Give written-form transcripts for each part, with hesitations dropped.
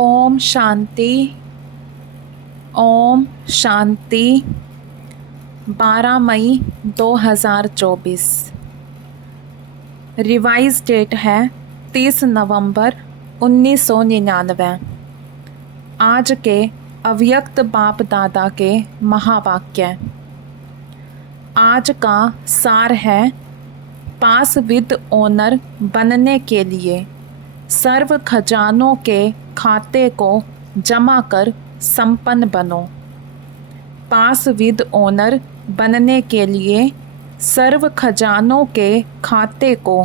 ओम शांति। ओम शांति। 12 मई 2024। Revise date है 30 नवंबर 1999। आज के अव्यक्त बाप दादा के महावाक्य। आज का सार है, पास विद ओनर बनने के लिए सर्व खजानों के खाते को जमा कर संपन्न बनो। पास विद ओनर बनने के लिए सर्व खजानों के खाते को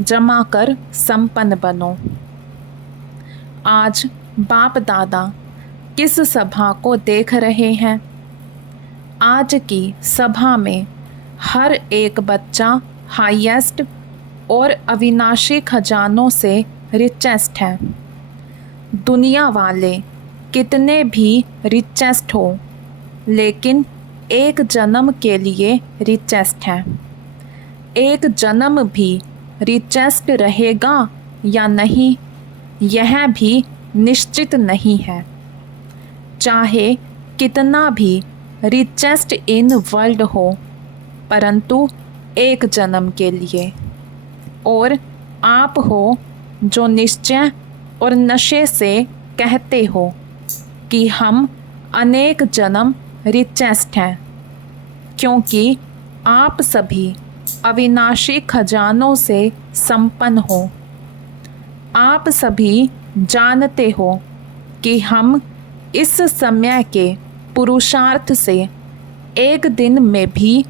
जमा कर संपन्न बनो। आज बाप दादा किस सभा को देख रहे हैं? आज की सभा में हर एक बच्चा हाईएस्ट और अविनाशी खजानों से रिचेस्ट है। दुनिया वाले कितने भी रिचेस्ट हो, लेकिन एक जन्म के लिए रिचेस्ट है। एक जन्म भी रिचेस्ट रहेगा या नहीं, यह भी निश्चित नहीं है। चाहे कितना भी रिचेस्ट इन वर्ल्ड हो, परंतु एक जन्म के लिए। और आप हो जो निश्चय और नशे से कहते हो कि हम अनेक जन्म रिचेस्ट हैं, क्योंकि आप सभी अविनाशी खजानों से संपन्न हो। आप सभी जानते हो कि हम इस समय के पुरुषार्थ से एक दिन में भी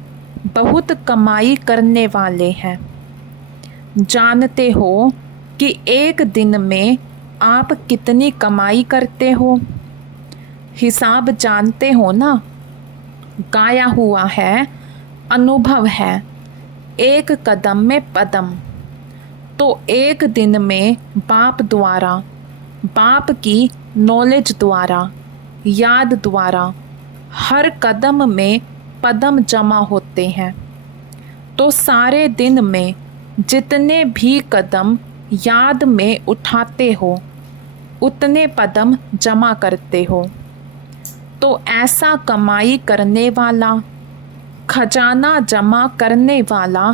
बहुत कमाई करने वाले हैं। जानते हो कि एक दिन में आप कितनी कमाई करते हो? हिसाब जानते हो ना? गाया हुआ है, अनुभव है, एक कदम में पदम। तो एक दिन में बाप द्वारा, बाप की नॉलेज द्वारा, याद द्वारा हर कदम में पदम जमा होते हैं। तो सारे दिन में जितने भी कदम याद में उठाते हो, उतने पदम जमा करते हो। तो ऐसा कमाई करने वाला, खजाना जमा करने वाला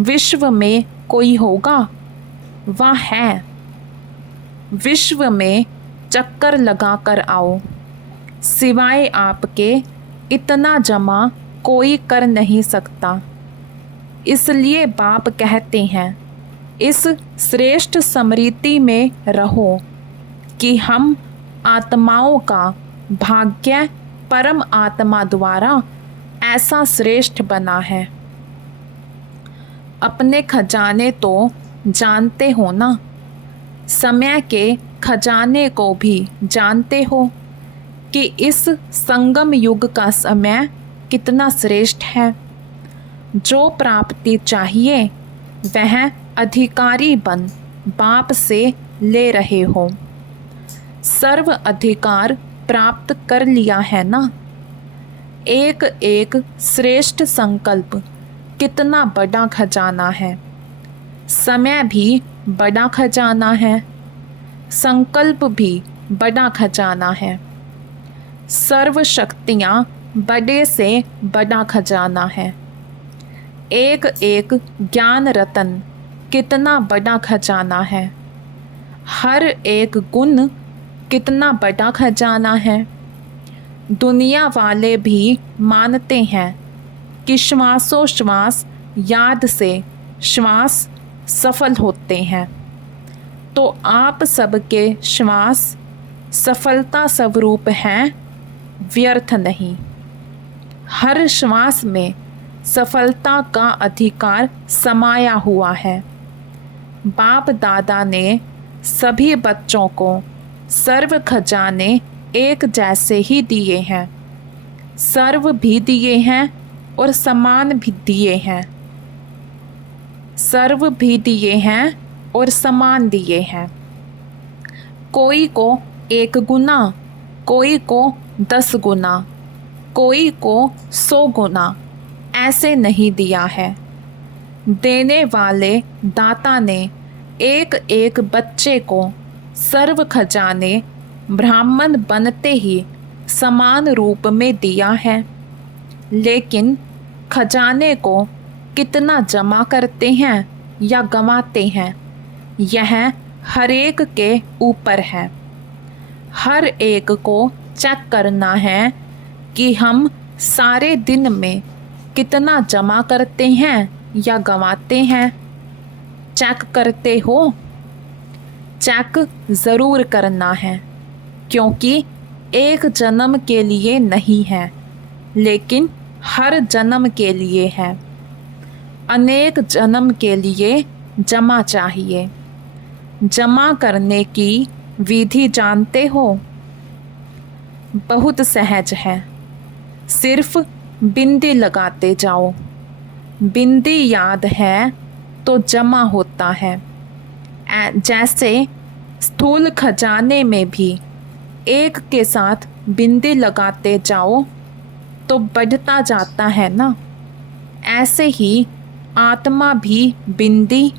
विश्व में कोई होगा? वह है। विश्व में चक्कर लगा कर आओ, सिवाय आपके इतना जमा कोई कर नहीं सकता। इसलिए बाप कहते हैं, इस श्रेष्ठ स्मृति में रहो कि हम आत्माओं का भाग्य परम आत्मा द्वारा ऐसा श्रेष्ठ बना है। अपने खजाने तो जानते हो ना? समय के खजाने को भी जानते हो कि इस संगम युग का समय कितना श्रेष्ठ है। जो प्राप्ति चाहिए वह अधिकारी बन बाप से ले रहे हो। सर्व अधिकार प्राप्त कर लिया है ना? एक एक श्रेष्ठ संकल्प कितना बड़ा खजाना है। समय भी बड़ा खजाना है, संकल्प भी बड़ा खजाना है। सर्व शक्तियाँ बड़े से बड़ा खजाना है। एक एक ज्ञान रतन कितना बड़ा खजाना है। हर एक गुण कितना बड़ा खजाना है। दुनिया वाले भी मानते हैं कि श्वासोश्वास याद से श्वास सफल होते हैं। तो आप सबके श्वास सफलता स्वरूप हैं, व्यर्थ नहीं। हर श्वास में सफलता का अधिकार समाया हुआ है। बाप दादा ने सभी बच्चों को सर्व खजाने एक जैसे ही दिए हैं। सर्व भी दिए हैं और समान भी दिए हैं। सर्व भी दिए हैं और समान दिए हैं। कोई को 1 गुना, कोई को 10 गुना, कोई को 100 गुना ऐसे नहीं दिया है। देने वाले दाता ने एक एक बच्चे को सर्व खजाने ब्राह्मण बनते ही समान रूप में दिया है, लेकिन खजाने को कितना जमा करते हैं या गंवाते हैं, यह हर एक के ऊपर है। हर एक को चेक करना है कि हम सारे दिन में कितना जमा करते हैं या गंवाते हैं। चेक करते हो? चेक ज़रूर करना है, क्योंकि एक जन्म के लिए नहीं है, लेकिन हर जन्म के लिए है। अनेक जन्म के लिए जमा चाहिए। जमा करने की विधि जानते हो? बहुत सहज है। सिर्फ बिंदी लगाते जाओ। बिंदी याद है तो जमा होता है। जैसे स्थूल खजाने में भी एक के साथ बिंदी लगाते जाओ तो बढ़ता जाता है ना। ऐसे ही आत्मा भी बिंदी,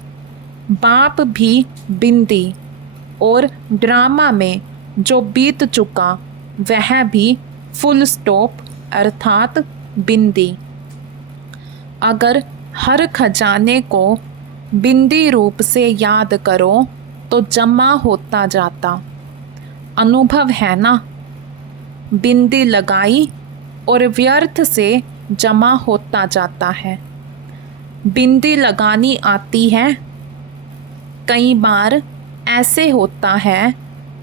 बाप भी बिंदी, और ड्रामा में जो बीत चुका वह भी फुल स्टॉप अर्थात बिंदी। अगर हर खजाने को बिंदी रूप से याद करो तो जमा होता जाता। अनुभव है ना? बिंदी लगाई और व्यर्थ से जमा होता जाता है। बिंदी लगानी आती है? कई बार ऐसे होता है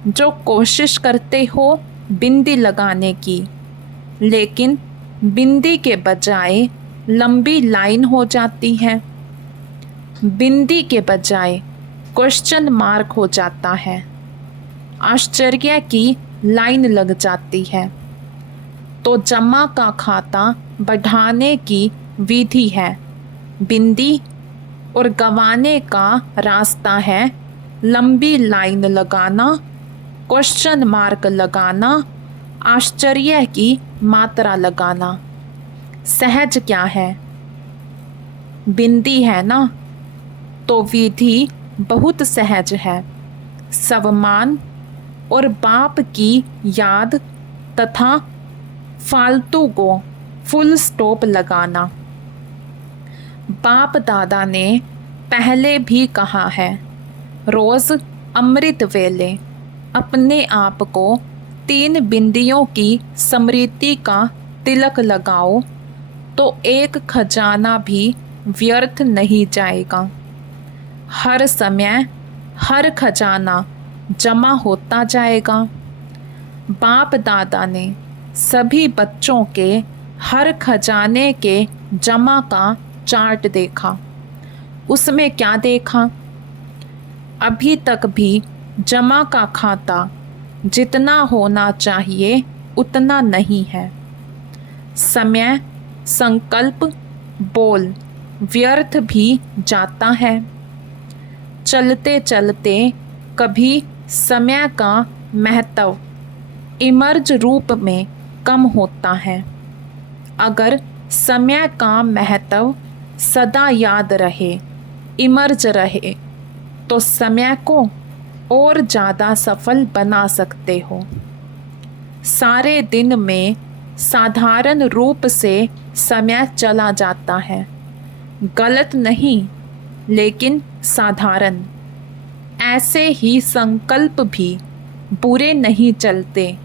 जो कोशिश करते हो बिंदी लगाने की, लेकिन बिंदी के बजाय लंबी लाइन हो जाती है। बिंदी के बजाय क्वेश्चन मार्क हो जाता है। आश्चर्य की लाइन लग जाती है। तो जमा का खाता बढ़ाने की विधि है बिंदी, और गंवाने का रास्ता है लंबी लाइन लगाना, क्वेश्चन मार्क लगाना, आश्चर्य की मात्रा लगाना। सहज क्या है? बिंदी है ना? तो विधि बहुत सहज है। सम्मान और बाप की याद तथा फालतू को फुल स्टॉप लगाना। बाप दादा ने पहले भी कहा है, रोज़ अमृत वेले अपने आप को 3 बिंदियों की स्मृति का तिलक लगाओ तो एक खजाना भी व्यर्थ नहीं जाएगा। हर समय हर खजाना जमा होता जाएगा। बाप दादा ने सभी बच्चों के हर खजाने के जमा का चार्ट देखा। उसमें क्या देखा? अभी तक भी जमा का खाता जितना होना चाहिए उतना नहीं है। समय, संकल्प, बोल व्यर्थ भी जाता है। चलते चलते कभी समय का महत्व इमर्ज रूप में कम होता है। अगर समय का महत्व सदा याद रहे, इमर्ज रहे, तो समय को और ज़्यादा सफल बना सकते हो। सारे दिन में साधारण रूप से समय चला जाता है। गलत नहीं, लेकिन साधारण। ऐसे ही संकल्प भी बुरे नहीं चलते,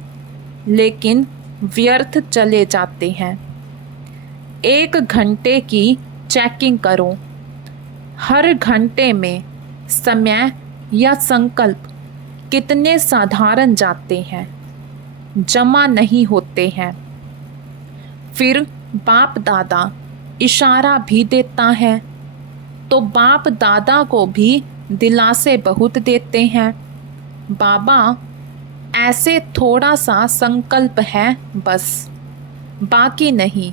लेकिन व्यर्थ चले जाते हैं। 1 घंटे की चेकिंग करो। हर घंटे में समय या संकल्प कितने साधारण जाते हैं, जमा नहीं होते हैं। फिर बाप दादा इशारा भी देता है, तो बाप दादा को भी दिलासे बहुत देते हैं। बाबा, ऐसे थोड़ा सा संकल्प है बस, बाकी नहीं।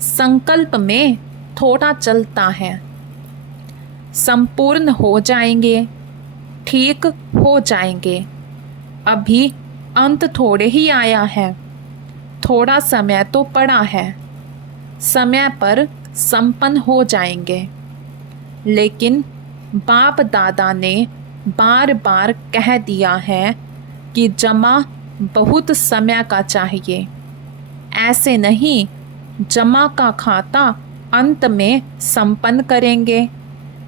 संकल्प में थोड़ा चलता है। संपूर्ण हो जाएंगे, ठीक हो जाएंगे। अभी अंत थोड़े ही आया है, थोड़ा समय तो पड़ा है। समय पर संपन्न हो जाएंगे। लेकिन बाप दादा ने बार बार कह दिया है कि जमा बहुत समय का चाहिए। ऐसे नहीं जमा का खाता अंत में संपन्न करेंगे,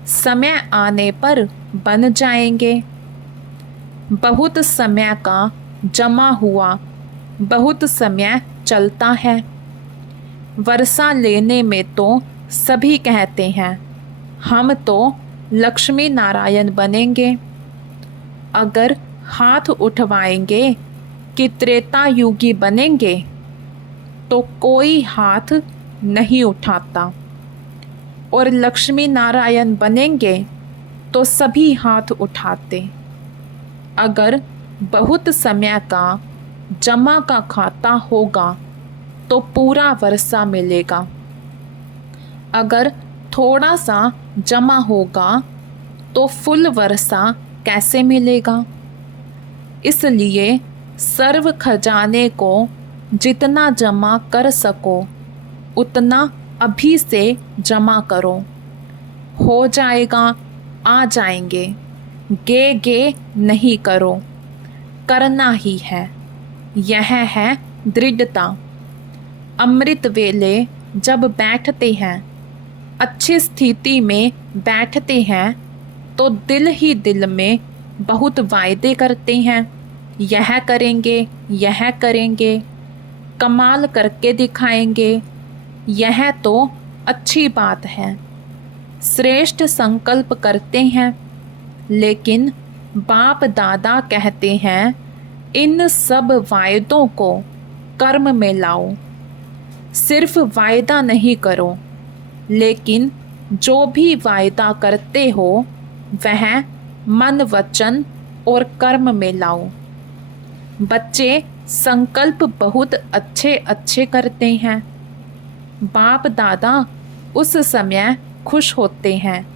समय आने पर बन जाएंगे। बहुत समय का जमा हुआ बहुत समय चलता है। वर्षा लेने में तो सभी कहते हैं हम तो लक्ष्मी नारायण बनेंगे। अगर हाथ उठवाएंगे कि त्रेता युगी बनेंगे तो कोई हाथ नहीं उठाता, और लक्ष्मी नारायण बनेंगे तो सभी हाथ उठाते। अगर बहुत समय का जमा का खाता होगा तो पूरा वर्षा मिलेगा। अगर थोड़ा सा जमा होगा तो फुल वर्षा कैसे मिलेगा। इसलिए सर्व खजाने को जितना जमा कर सको उतना अभी से जमा करो। हो जाएगा, आ जाएंगे, गे गे नहीं करो, करना ही है। यह है दृढ़ता। अमृत वेले जब बैठते हैं, अच्छी स्थिति में बैठते हैं, तो दिल ही दिल में बहुत वायदे करते हैं, यह करेंगे, यह करेंगे, कमाल करके दिखाएंगे। यह तो अच्छी बात है, श्रेष्ठ संकल्प करते हैं। लेकिन बाप दादा कहते हैं इन सब वायदों को कर्म में लाओ। सिर्फ वायदा नहीं करो, लेकिन जो भी वायदा करते हो वह मन वचन और कर्म में लाओ। बच्चे संकल्प बहुत अच्छे अच्छे करते हैं। बाप दादा उस समय खुश होते हैं,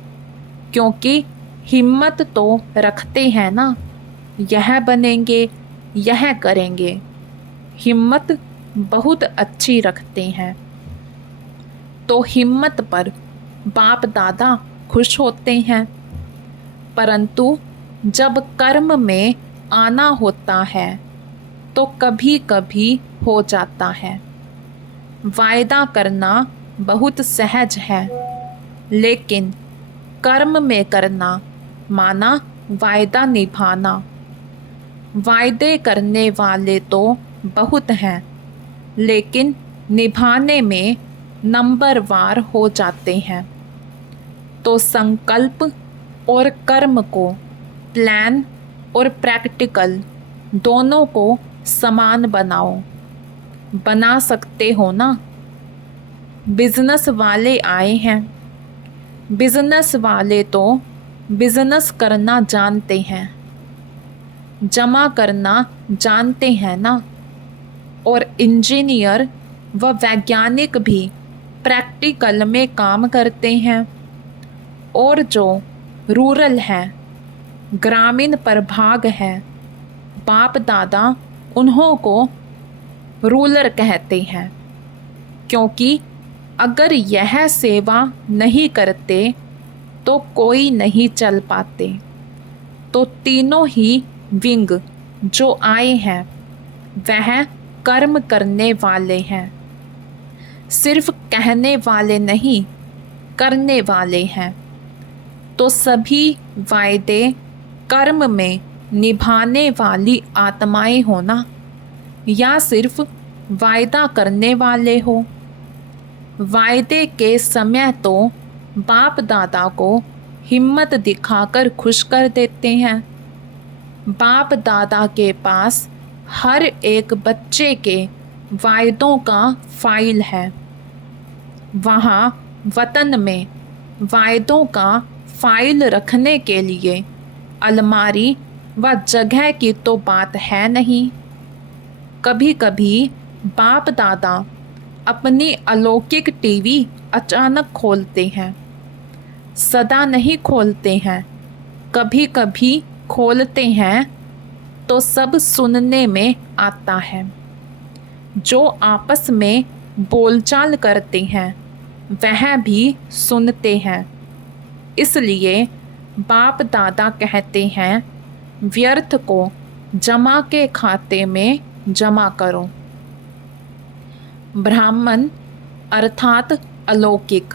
क्योंकि हिम्मत तो रखते हैं ना, यह बनेंगे, यह करेंगे। हिम्मत बहुत अच्छी रखते हैं, तो हिम्मत पर बाप दादा खुश होते हैं। परंतु जब कर्म में आना होता है तो कभी कभी हो जाता है। वायदा करना बहुत सहज है, लेकिन कर्म में करना माना वायदा निभाना। वायदे करने वाले तो बहुत हैं, लेकिन निभाने में नंबरवार हो जाते हैं। तो संकल्प और कर्म को, प्लान और प्रैक्टिकल दोनों को समान बनाओ। बना सकते हो ना। बिजनेस वाले आए हैं। बिजनेस वाले तो बिजनेस करना जानते हैं, जमा करना जानते हैं ना। और इंजीनियर व वैज्ञानिक भी प्रैक्टिकल में काम करते हैं। और जो रूरल है, ग्रामीण प्रभाग है, बाप दादा उन्हों को रूलर कहते हैं, क्योंकि अगर यह सेवा नहीं करते तो कोई नहीं चल पाते। तो तीनों ही विंग जो आए हैं वह कर्म करने वाले हैं, सिर्फ कहने वाले नहीं, करने वाले हैं। तो सभी वायदे कर्म में निभाने वाली आत्माएं हो ना, या सिर्फ वायदा करने वाले हो। वायदे के समय तो बाप दादा को हिम्मत दिखाकर खुश कर देते हैं। बाप दादा के पास हर एक बच्चे के वायदों का फाइल है। वहाँ वतन में वायदों का फाइल रखने के लिए अलमारी व जगह की तो बात है नहीं। कभी कभी बाप दादा अपनी अलौकिक टीवी अचानक खोलते हैं। सदा नहीं खोलते हैं, कभी कभी खोलते हैं तो सब सुनने में आता है। जो आपस में बोलचाल करते हैं वह भी सुनते हैं। इसलिए बाप दादा कहते हैं व्यर्थ को जमा के खाते में जमा करो। ब्राह्मण अर्थात अलौकिक।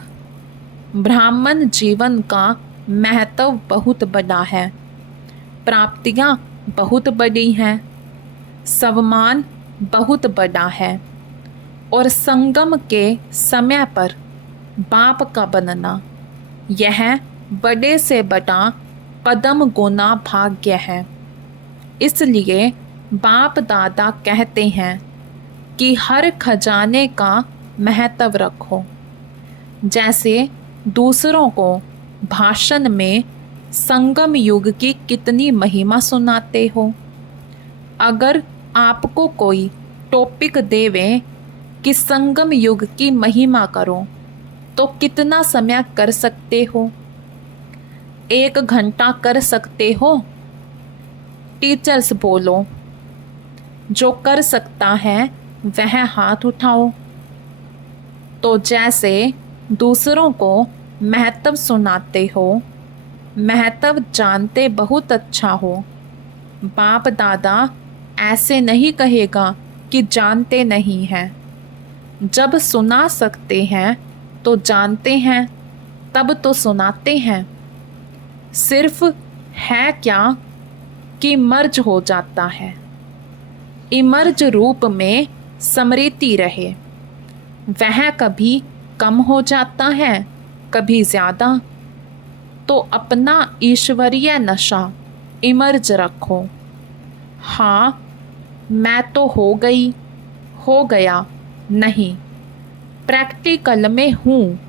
ब्राह्मण जीवन का महत्व बहुत बड़ा है, प्राप्तियाँ बहुत बड़ी हैं, सम्मान बहुत बड़ा है और संगम के समय पर बाप का बनना यह बड़े से बड़ा कदम गुना भाग्य है। इसलिए बाप दादा कहते हैं कि हर खजाने का महत्व रखो। जैसे दूसरों को भाषण में संगम युग की कितनी महिमा सुनाते हो। अगर आपको कोई टॉपिक देवे कि संगम युग की महिमा करो तो कितना समय कर सकते हो? 1 घंटा कर सकते हो? टीचर्स बोलो, जो कर सकता है वह हाथ उठाओ। तो जैसे दूसरों को महत्व सुनाते हो, महत्व जानते बहुत अच्छा हो। बाप दादा ऐसे नहीं कहेगा कि जानते नहीं हैं। जब सुना सकते हैं तो जानते हैं, तब तो सुनाते हैं। सिर्फ है क्या कि मर्ज हो जाता है। इमर्ज रूप में स्मृति रहे, वह कभी कम हो जाता है, कभी ज़्यादा। तो अपना ईश्वरीय नशा इमर्ज रखो। हाँ, मैं तो हो गई, हो गया नहीं, प्रैक्टिकल में हूँ,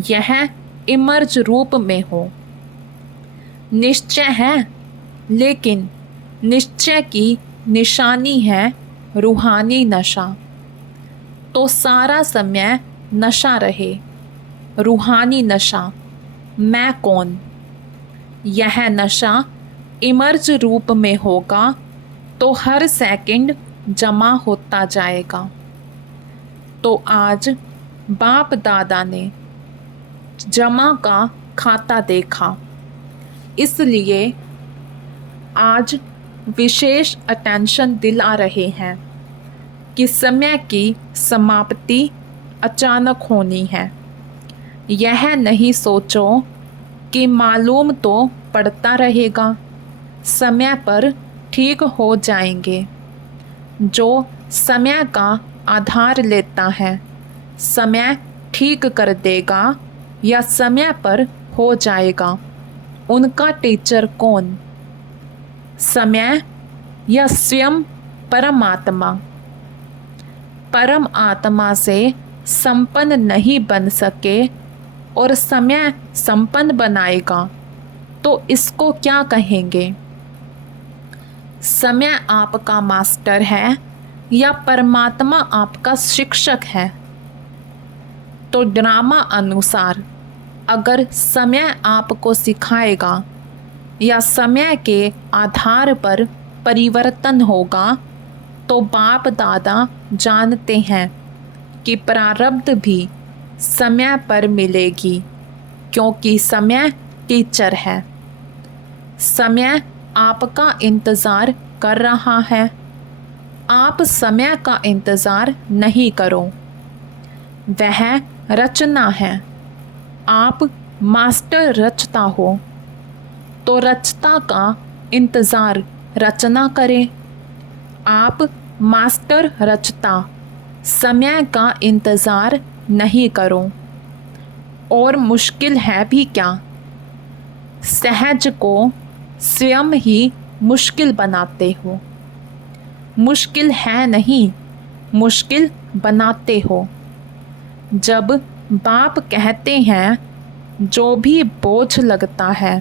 यह इमर्ज रूप में हो। निश्चय है, लेकिन निश्चय की निशानी है रूहानी नशा। तो सारा समय नशा रहे, रूहानी नशा। मैं कौन? यह नशा इमर्ज रूप में होगा तो हर सेकंड जमा होता जाएगा। तो आज बाप दादा ने जमा का खाता देखा, इसलिए आज विशेष अटेंशन दिला रहे हैं कि समय की समाप्ति अचानक होनी है। यह नहीं सोचो कि मालूम तो पड़ता रहेगा, समय पर ठीक हो जाएंगे। जो समय का आधार लेता है, समय ठीक कर देगा या समय पर हो जाएगा। उनका टीचर कौन? समय या स्वयं परमात्मा? परम आत्मा से संपन्न नहीं बन सके और समय संपन्न बनाएगा तो इसको क्या कहेंगे? समय आपका मास्टर है या परमात्मा आपका शिक्षक है? तो ड्रामा अनुसार अगर समय आपको सिखाएगा या समय के आधार पर परिवर्तन होगा तो बाप दादा जानते हैं कि प्रारब्ध भी समय पर मिलेगी, क्योंकि समय टीचर है। समय आपका इंतज़ार कर रहा है, आप समय का इंतज़ार नहीं करो। वह रचना है, आप मास्टर रचता हो, तो रचता का इंतज़ार रचना करें। आप मास्टर रचता समय का इंतज़ार नहीं करो। और मुश्किल है भी क्या? सहज को स्वयं ही मुश्किल बनाते हो। मुश्किल है नहीं, मुश्किल बनाते हो। जब बाप कहते हैं जो भी बोझ लगता है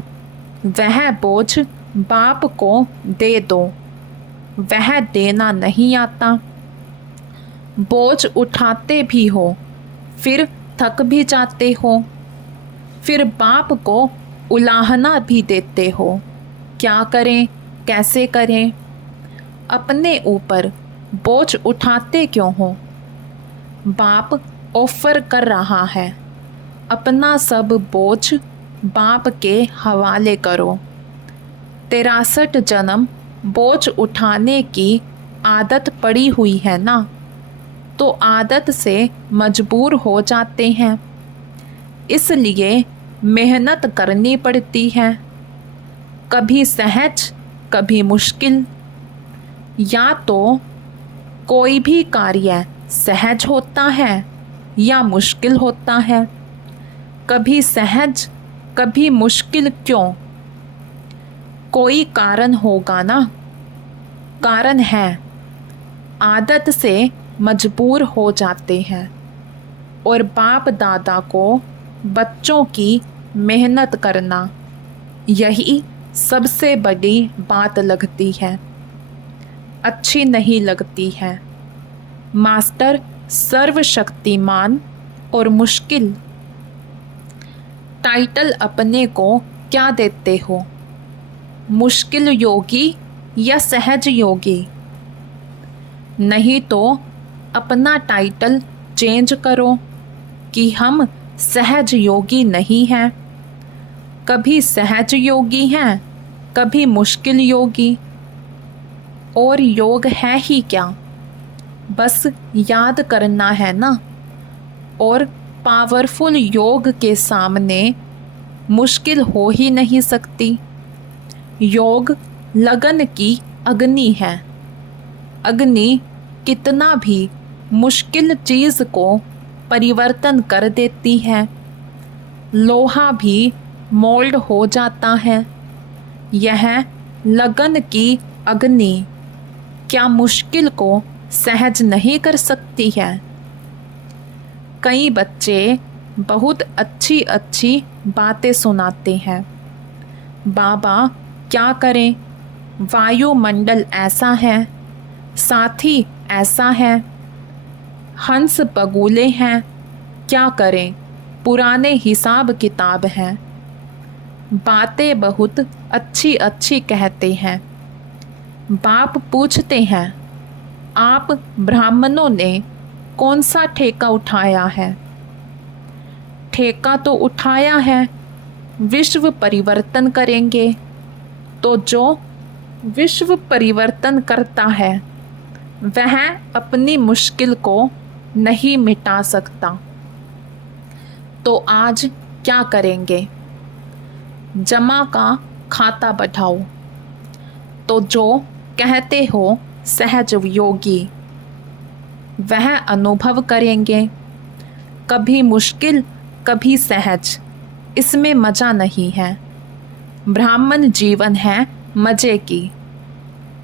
वह बोझ बाप को दे दो, वह देना नहीं आता। बोझ उठाते भी हो, फिर थक भी जाते हो, फिर बाप को उलाहना भी देते हो। क्या करें, कैसे करें? अपने ऊपर बोझ उठाते क्यों हो? बाप ऑफर कर रहा है, अपना सब बोझ बाप के हवाले करो। 63 जन्म बोझ उठाने की आदत पड़ी हुई है ना, तो आदत से मजबूर हो जाते हैं, इसलिए मेहनत करनी पड़ती है, कभी सहज कभी मुश्किल। या तो कोई भी कार्य सहज होता है या मुश्किल होता है, कभी सहज कभी मुश्किल क्यों? कोई कारण होगा ना। कारण है, आदत से मजबूर हो जाते हैं और बाप दादा को बच्चों की मेहनत करना यही सबसे बड़ी बात लगती है, अच्छी नहीं लगती है। मास्टर सर्वशक्तिमान और मुश्किल टाइटल अपने को क्या देते हो, मुश्किल योगी या सहज योगी? नहीं तो अपना टाइटल चेंज करो कि हम सहज योगी नहीं हैं, कभी सहज योगी हैं कभी मुश्किल योगी। और योग है ही क्या, बस याद करना है ना। और पावरफुल योग के सामने मुश्किल हो ही नहीं सकती। योग लगन की अग्नि है, अग्नि कितना भी मुश्किल चीज़ को परिवर्तन कर देती है, लोहा भी मोल्ड हो जाता है। यह लगन की अग्नि क्या मुश्किल को सहज नहीं कर सकती है? कई बच्चे बहुत अच्छी अच्छी बातें सुनाते हैं, बाबा क्या करें, वायुमंडल ऐसा है, साथी ऐसा है, हंस बगुले हैं, क्या करें, पुराने हिसाब किताब हैं। बातें बहुत अच्छी अच्छी कहते हैं। बाप पूछते हैं, आप ब्राह्मणों ने कौन सा ठेका उठाया है? ठेका तो उठाया है विश्व परिवर्तन करेंगे, तो जो विश्व परिवर्तन करता है वह अपनी मुश्किल को नहीं मिटा सकता। तो आज क्या करेंगे? जमा का खाता बढ़ाओ। तो जो कहते हो सहज योगी, वह अनुभव करेंगे, कभी मुश्किल कभी सहज, इसमें मज़ा नहीं है। ब्राह्मण जीवन है मज़े की,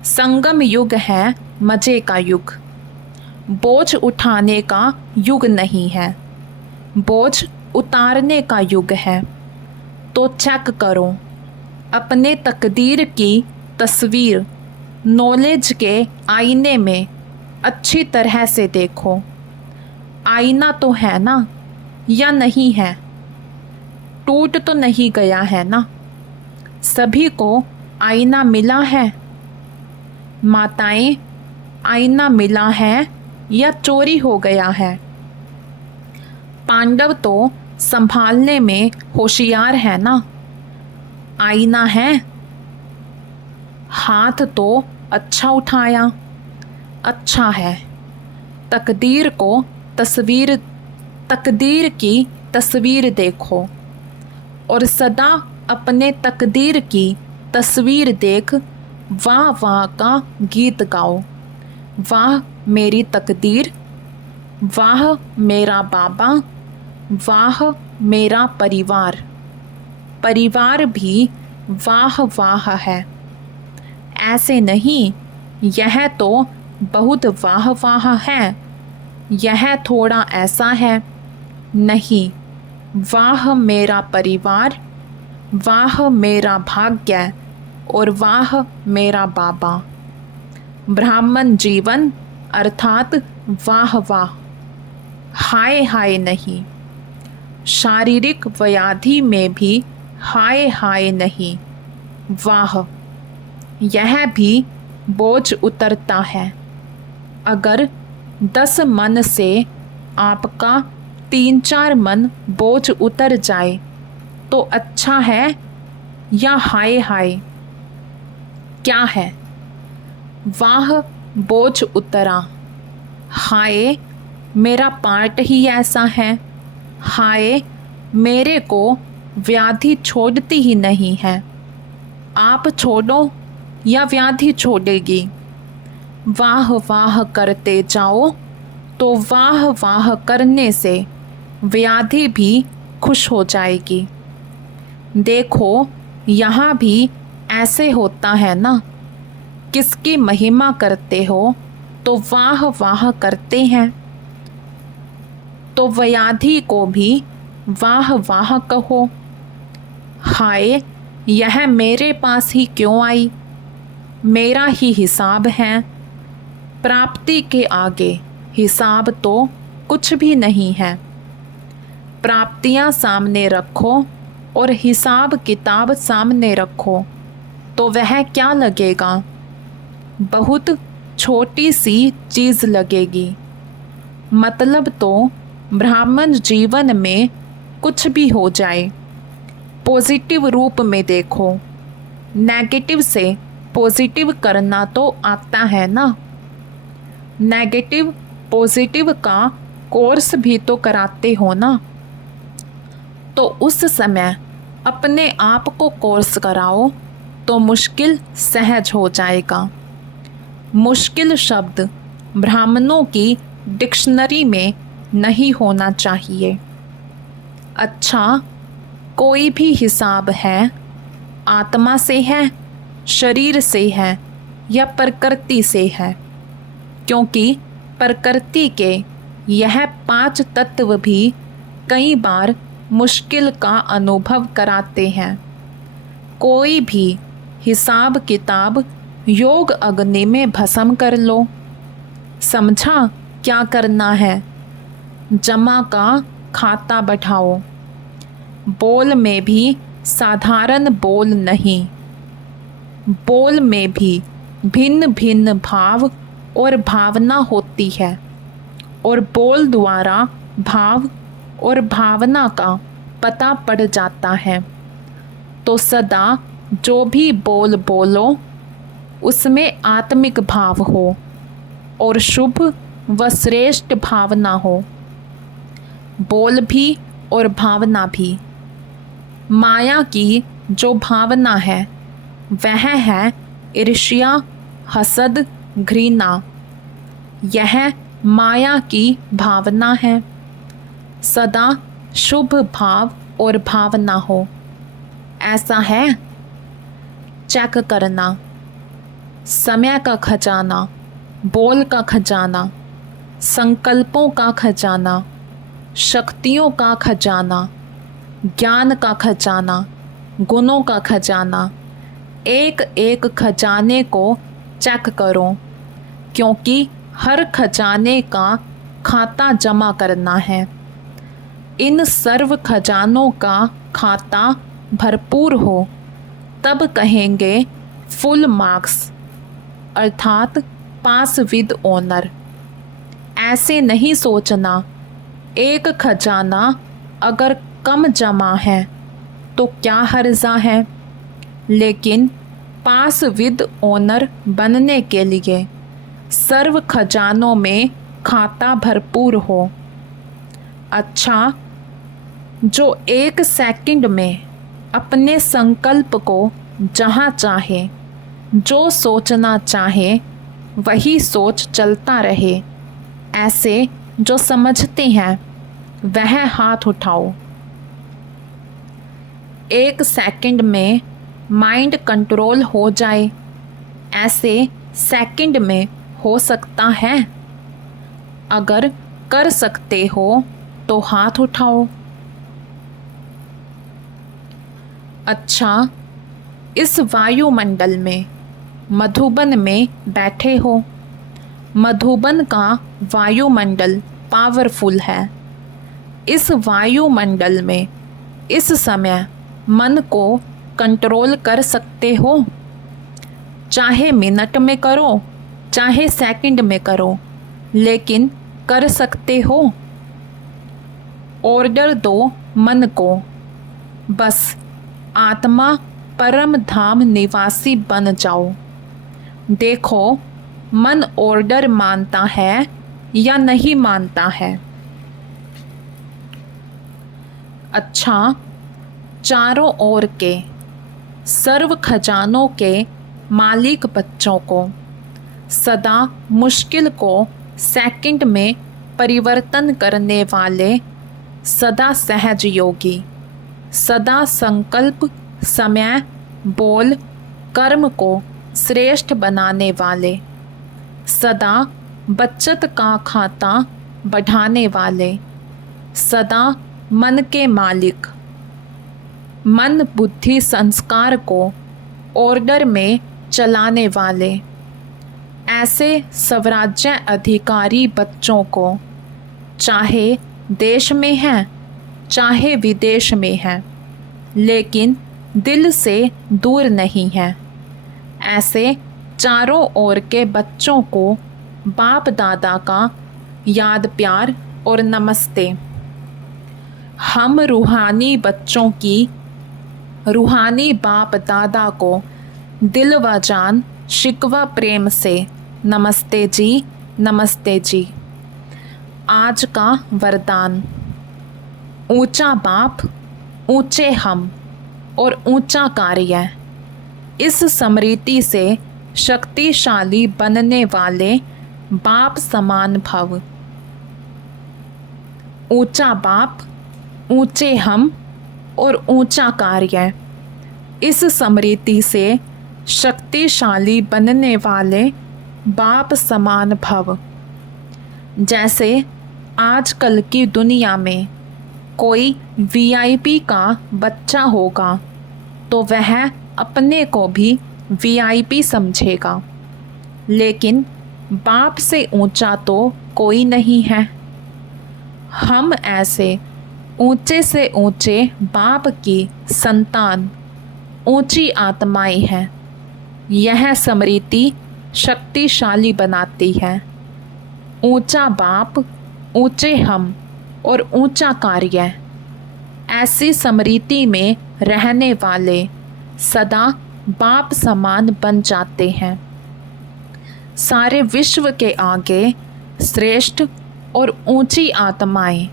संगम युग है मज़े का युग, बोझ उठाने का युग नहीं है, बोझ उतारने का युग है। तो चेक करो अपने तकदीर की तस्वीर, नॉलेज के आईने में अच्छी तरह से देखो। आईना तो है ना, या नहीं है? टूट तो नहीं गया है ना? सभी को आईना मिला है। माताएं, आईना मिला है या चोरी हो गया है? पांडव तो संभालने में होशियार है ना? आईना है? हाथ तो अच्छा उठाया, अच्छा है। तकदीर की तस्वीर देखो और सदा अपने तकदीर की तस्वीर देख वाह वाह का गीत गाओ। वाह मेरी तकदीर, वाह मेरा बाबा, वाह मेरा परिवार। परिवार भी वाह वाह है। ऐसे नहीं, यह तो बहुत वाह वाह है, यह थोड़ा ऐसा है। नहीं, वाह मेरा परिवार, वाह मेरा भाग्य और वाह मेरा बाबा। ब्राह्मण जीवन अर्थात वाह वाह, हाय हाय नहीं। शारीरिक व्याधि में भी हाय हाय नहीं, वाह। यह भी बोझ उतरता है। अगर 10 मन से आपका 3-4 मन बोझ उतर जाए तो अच्छा है या हाय हाय? क्या है? वाह बोझ उतरा। हाय मेरा पार्ट ही ऐसा है। हाय मेरे को व्याधि छोड़ती ही नहीं है। आप छोड़ो या व्याधि छोड़ेगी। वाह वाह करते जाओ तो वाह वाह करने से व्याधि भी खुश हो जाएगी। देखो यहाँ भी ऐसे होता है ना, किसकी महिमा करते हो तो वाह वाह करते हैं, तो व्याधि को भी वाह वाह कहो। हाय यह मेरे पास ही क्यों आई, मेरा ही हिसाब है। प्राप्ति के आगे हिसाब तो कुछ भी नहीं है। प्राप्तियां सामने रखो और हिसाब किताब सामने रखो तो वह क्या लगेगा, बहुत छोटी सी चीज़ लगेगी। मतलब तो ब्राह्मण जीवन में कुछ भी हो जाए पॉजिटिव रूप में देखो, नेगेटिव से पॉजिटिव करना तो आता है ना। नेगेटिव पॉजिटिव का कोर्स भी तो कराते हो ना, तो उस समय अपने आप को कोर्स कराओ तो मुश्किल सहज हो जाएगा। मुश्किल शब्द ब्राह्मणों की डिक्शनरी में नहीं होना चाहिए। अच्छा कोई भी हिसाब है, आत्मा से है, शरीर से है या प्रकृति से है, क्योंकि प्रकृति के यह 5 तत्व भी कई बार मुश्किल का अनुभव कराते हैं। कोई भी हिसाब किताब योग अग्नि में भस्म कर लो। समझा क्या करना है, जमा का खाता बढ़ाओ। बोल में भी साधारण बोल नहीं, बोल में भी भिन्न भिन्न भाव और भावना होती है, और बोल द्वारा भाव और भावना का पता पड़ जाता है। तो सदा जो भी बोल बोलो उसमें आत्मिक भाव हो और शुभ व श्रेष्ठ भावना हो। बोल भी और भावना भी। माया की जो भावना है वह है ईर्ष्या, हसद, घृणा। यह माया की भावना है। सदा शुभ भाव और भावना हो, ऐसा है। चेक करना। समय का खजाना, बोल का खजाना, संकल्पों का खजाना, शक्तियों का खजाना, ज्ञान का खजाना, गुणों का खजाना, एक एक खजाने को चेक करो, क्योंकि हर खजाने का खाता जमा करना है। इन सर्व खजानों का खाता भरपूर हो तब कहेंगे फुल मार्क्स, अर्थात पास विद ऑनर। ऐसे नहीं सोचना एक खजाना अगर कम जमा है तो क्या हर्जा है, लेकिन पास विद ऑनर बनने के लिए सर्व खजानों में खाता भरपूर हो। अच्छा जो 1 सेकंड में अपने संकल्प को जहाँ चाहे जो सोचना चाहे वही सोच चलता रहे, ऐसे जो समझते हैं वह हाथ उठाओ। 1 सेकंड में माइंड कंट्रोल हो जाए, ऐसे सेकंड में हो सकता है? अगर कर सकते हो तो हाथ उठाओ। अच्छा इस वायुमंडल में मधुबन में बैठे हो। मधुबन का वायुमंडल पावरफुल है। इस वायुमंडल में इस समय मन को कंट्रोल कर सकते हो। चाहे मिनट में करो चाहे सेकंड में करो, लेकिन कर सकते हो। ऑर्डर दो मन को, बस आत्मा परम धाम निवासी बन जाओ। देखो मन ऑर्डर मानता है या नहीं मानता है। अच्छा, चारों ओर के सर्व खजानों के मालिक बच्चों को सदा मुश्किल को सेकंड में परिवर्तन करने वाले सदा सहज योगी, सदा संकल्प, समय, बोल, कर्म को श्रेष्ठ बनाने वाले, सदा बचत का खाता बढ़ाने वाले, सदा मन के मालिक, मन बुद्धि संस्कार को ऑर्डर में चलाने वाले, ऐसे स्वराज्य अधिकारी बच्चों को चाहे देश में हैं चाहे विदेश में हैं, लेकिन दिल से दूर नहीं है, ऐसे चारों ओर के बच्चों को बाप दादा का याद प्यार और नमस्ते। हम रूहानी बच्चों की रूहानी बाप दादा को दिल व जान शिकवा प्रेम से नमस्ते जी, नमस्ते जी। आज का वरदान। ऊंचा बाप, ऊंचे हम और ऊंचा कार्य। इस स्मृति से शक्तिशाली बनने वाले बाप समान भव। ऊंचा बाप, ऊंचे हम और ऊंचा कार्य। इस स्मृति से शक्तिशाली बनने वाले बाप समान भव। जैसे आजकल की दुनिया में कोई वीआईपी का बच्चा होगा तो वह अपने को भी वीआईपी समझेगा, लेकिन बाप से ऊंचा तो कोई नहीं है। हम ऐसे ऊंचे से ऊंचे बाप की संतान, ऊंची आत्माएं हैं। यह स्मृति शक्तिशाली बनाती है। ऊंचा बाप, ऊंचे हम और ऊंचा कार्य। ऐसी स्मृति में रहने वाले सदा बाप समान बन जाते हैं। सारे विश्व के आगे श्रेष्ठ और ऊंची आत्माएं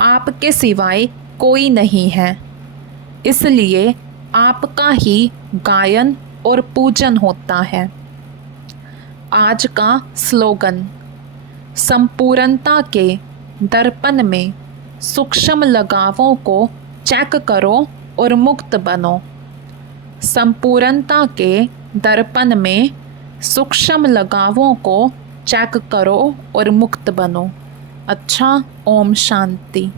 आपके सिवाय कोई नहीं है, इसलिए आपका ही गायन और पूजन होता है। आज का स्लोगन। संपूर्णता के दर्पण में सूक्ष्म लगावों को चेक करो और मुक्त बनो। संपूर्णता के दर्पण में सूक्ष्म लगावों को चेक करो और मुक्त बनो। अच्छा, ओम शांति।